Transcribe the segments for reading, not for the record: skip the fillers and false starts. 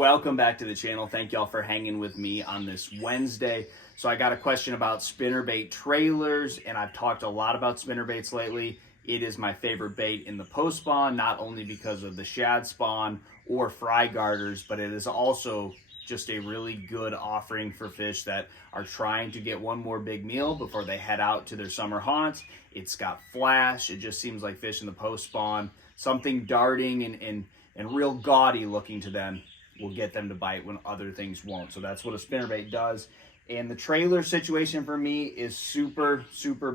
Welcome back to the channel. Thank y'all for hanging with me on this Wednesday. So I got a question about spinnerbait trailers, and I've talked a lot about spinnerbaits lately. It is my favorite bait in the post spawn, not only because of the shad spawn or fry garters, but it is also just a really good offering for fish that are trying to get one more big meal before they head out to their summer haunts. It's got flash. It just seems like fish in the post spawn, something darting and real gaudy looking to them will get them to bite when other things won't. So that's what a spinnerbait does. And the trailer situation for me is super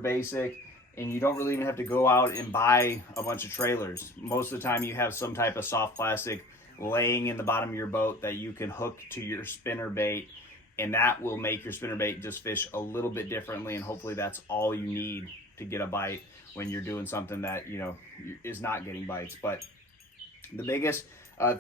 basic, and you don't really even have to go out and buy a bunch of trailers. Most of the time you have some type of soft plastic laying in the bottom of your boat that you can hook to your spinnerbait, and that will make your spinnerbait just fish a little bit differently, and hopefully that's all you need to get a bite when you're doing something that, you know, is not getting bites. But the biggest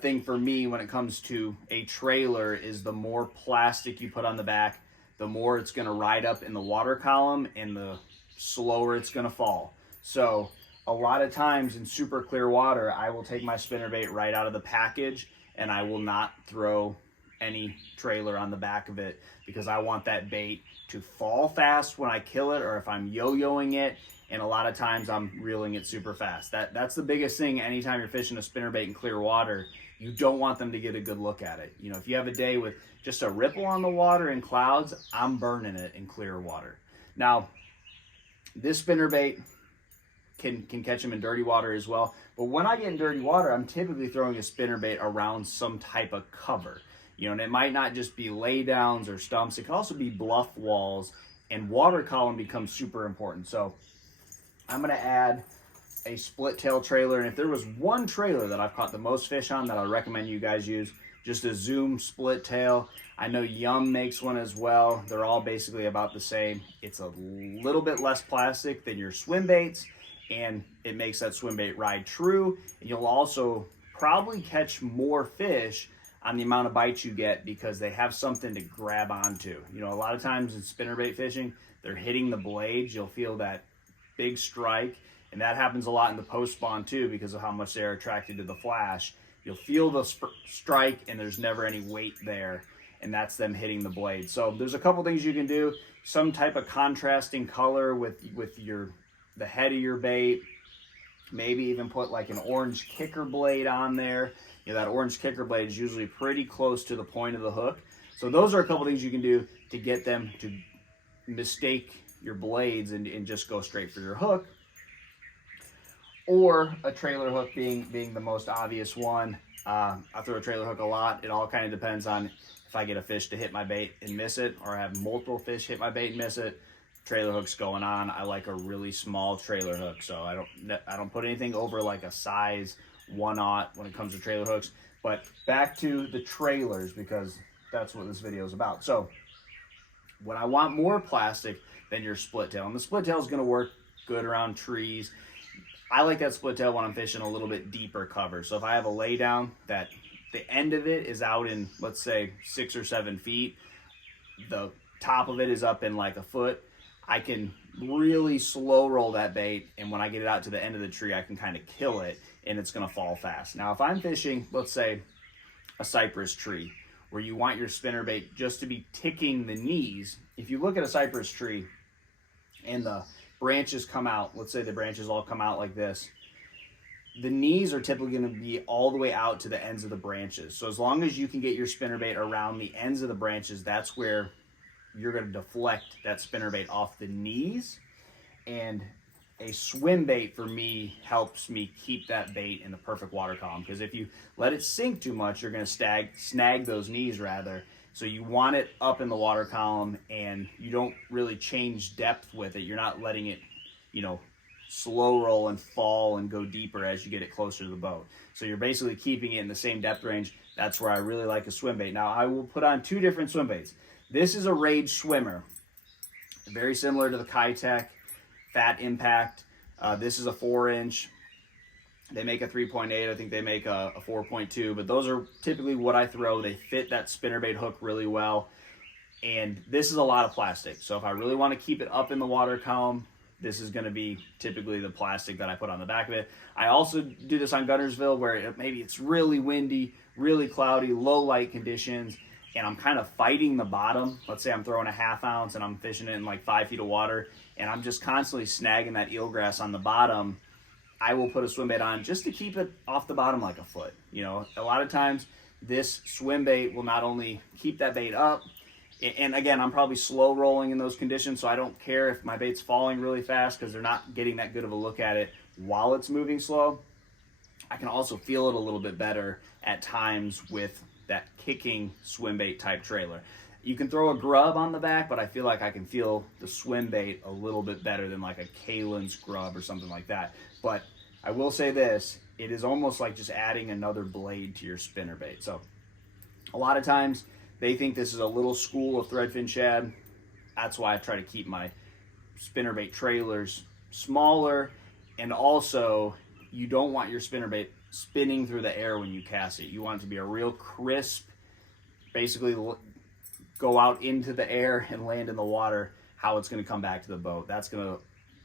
thing for me when it comes to a trailer is the more plastic you put on the back, the more it's going to ride up in the water column and the slower it's going to fall. So a lot of times in super clear water, I will take my spinnerbait right out of the package and I will not throw any trailer on the back of it, because I want that bait to fall fast when I kill it, or if I'm yo-yoing it, and a lot of times I'm reeling it super fast. That's the biggest thing anytime you're fishing a spinnerbait in clear water. You don't want them to get a good look at it. You know, if you have a day with just a ripple on the water and clouds, I'm burning it in clear water. Now, this spinnerbait can catch them in dirty water as well, but when I get in dirty water, I'm typically throwing a spinnerbait around some type of cover. You know, and it might not just be laydowns or stumps. It can also be bluff walls, and water column becomes super important. So I'm going to add a split tail trailer, and if there was one trailer that I've caught the most fish on that I recommend you guys use, just a Zoom split tail. I know Yum makes one as well. They're all basically about the same. It's a little bit less plastic than your swim baits, and it makes that swim bait ride true, and you'll also probably catch more fish on the amount of bites you get because they have something to grab onto. You know, a lot of times in spinnerbait fishing, they're hitting the blades. You'll feel that big strike, and that happens a lot in the post spawn too because of how much they're attracted to the flash. You'll feel the strike and there's never any weight there, and that's them hitting the blade. So there's a couple things you can do. Some type of contrasting color with the head of your bait. Maybe even put like an orange kicker blade on there. You know, that orange kicker blade is usually pretty close to the point of the hook. So those are a couple things you can do to get them to mistake your blades and just go straight for your hook. Or a trailer hook being the most obvious one. I throw a trailer hook a lot. It all kind of depends on if I get a fish to hit my bait and miss it, or I have multiple fish hit my bait and miss it. Trailer hook's going on. I like a really small trailer hook, so I don't put anything over like a size 1/0 when it comes to trailer hooks. But back to the trailers, because that's what this video is about. So when I want more plastic than your split tail, and the split tail is going to work good around trees. I like that split tail when I'm fishing a little bit deeper cover. So if I have a laydown that the end of it is out in, let's say, 6 or 7 feet, the top of it is up in like a foot, I can really slow roll that bait, and when I get it out to the end of the tree, I can kind of kill it, and it's going to fall fast. Now, if I'm fishing, let's say, a cypress tree, where you want your spinnerbait just to be ticking the knees, if you look at a cypress tree and the branches come out, let's say the branches all come out like this, the knees are typically going to be all the way out to the ends of the branches. So as long as you can get your spinnerbait around the ends of the branches, that's where you're going to deflect that spinnerbait off the knees. And a swim bait for me helps me keep that bait in the perfect water column, because if you let it sink too much, you're going to snag those knees rather. So you want it up in the water column, and you don't really change depth with it. You're not letting it, you know, slow roll and fall and go deeper as you get it closer to the boat. So you're basically keeping it in the same depth range. That's where I really like a swim bait. Now I will put on 2 different swim baits. This is a Rage Swimmer, very similar to the Kitech Fat Impact. This is a 4-inch. They make a 3.8. I think they make a 4.2, but those are typically what I throw. They fit that spinnerbait hook really well, and this is a lot of plastic. So if I really want to keep it up in the water column, this is going to be typically the plastic that I put on the back of it. I also do this on Guntersville where maybe it's really windy, really cloudy, low light conditions, and I'm kind of fighting the bottom. Let's say I'm throwing a 1/2 ounce and I'm fishing it in like 5 feet of water, and I'm just constantly snagging that eelgrass on the bottom. I will put a swim bait on just to keep it off the bottom like a foot. You know, a lot of times this swim bait will not only keep that bait up, and again, I'm probably slow rolling in those conditions, so I don't care if my bait's falling really fast because they're not getting that good of a look at it while it's moving slow. I can also feel it a little bit better at times with that kicking swim bait type trailer. You can throw a grub on the back, but I feel like I can feel the swim bait a little bit better than like a Kalin's grub or something like that. But I will say this, it is almost like just adding another blade to your spinnerbait. So a lot of times they think this is a little school of threadfin shad. That's why I try to keep my spinnerbait trailers smaller, and also you don't want your spinnerbait spinning through the air when you cast it. You want it to be a real crisp, basically go out into the air and land in the water, how it's going to come back to the boat. That's going to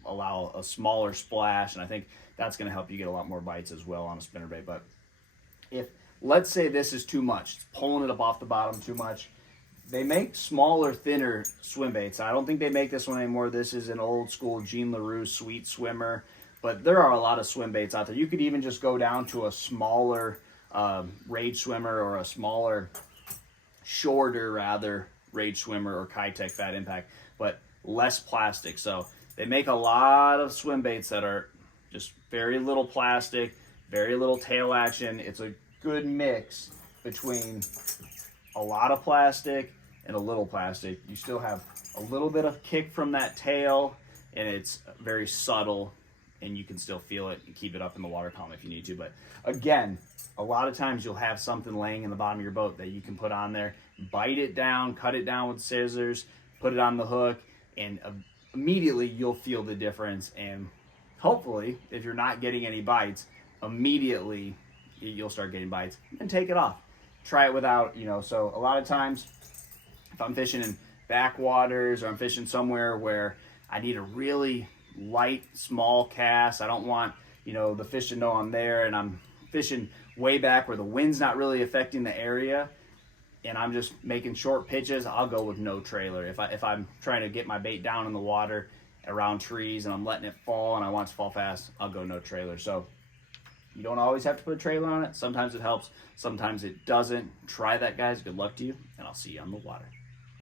allow a smaller splash, and I think that's going to help you get a lot more bites as well on a spinnerbait. But if, let's say this is too much, it's pulling it up off the bottom too much, they make smaller, thinner swim baits. I don't think they make this one anymore. This is an old school Jean LaRue Sweet Swimmer, but there are a lot of swim baits out there. You could even just go down to a smaller Rage Swimmer or a smaller, shorter rather, Rage Swimmer or Kitech Fat Impact, but less plastic. So they make a lot of swim baits that are just very little plastic, very little tail action. It's a good mix between a lot of plastic and a little plastic. You still have a little bit of kick from that tail, and it's very subtle, and you can still feel it and keep it up in the water column if you need to. But again, a lot of times you'll have something laying in the bottom of your boat that you can put on there, bite it down, cut it down with scissors, put it on the hook, and immediately you'll feel the difference. And hopefully, if you're not getting any bites, immediately you'll start getting bites and take it off. Try it without, so a lot of times if I'm fishing in backwaters or I'm fishing somewhere where I need a really light, small cast, I don't want, the fish to know I'm there, and I'm fishing way back where the wind's not really affecting the area, and I'm just making short pitches, I'll go with no trailer. If I'm trying to get my bait down in the water around trees and I'm letting it fall and I want it to fall fast, I'll go no trailer. So you don't always have to put a trailer on it. Sometimes it helps, sometimes it doesn't. Try that, guys. Good luck to you, and I'll see you on the water.